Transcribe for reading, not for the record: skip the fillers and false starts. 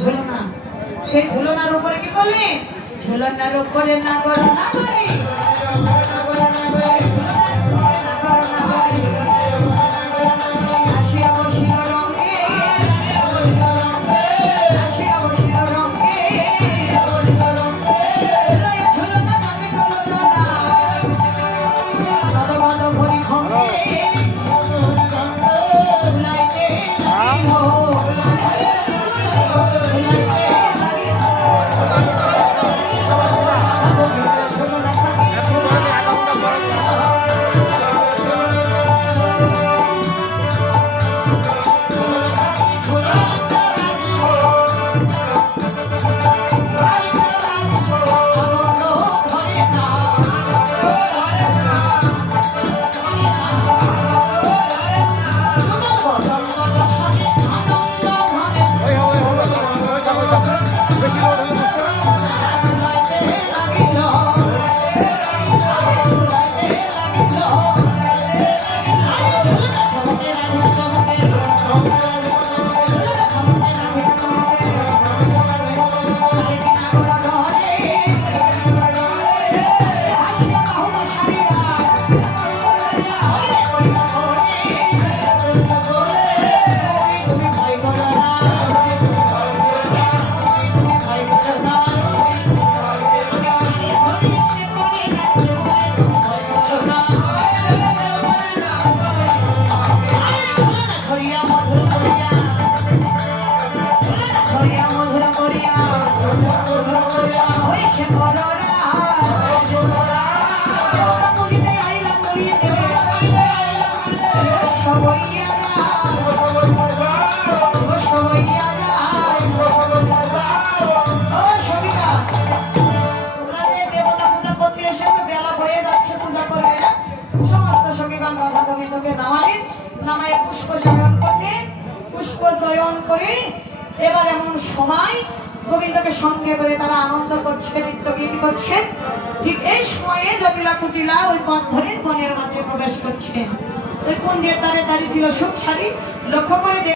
ঝুলনা, সেই ঝুলনার উপরে কি করলে? ঝুলনার উপরে না করো না করে এবার এমন সময় গোবিন্দকে সঙ্গে করে তারা আনন্দ করছে, নৃত্য গীত করছে। ঠিক এই সময়ে জটিলা কুটিলা ওই পথ ধরে বনের মাঝে প্রবেশ করছে। কুঞ্জের দ্বারে দাঁড়িয়ে ছিল সুখসারি, লক্ষ্য করে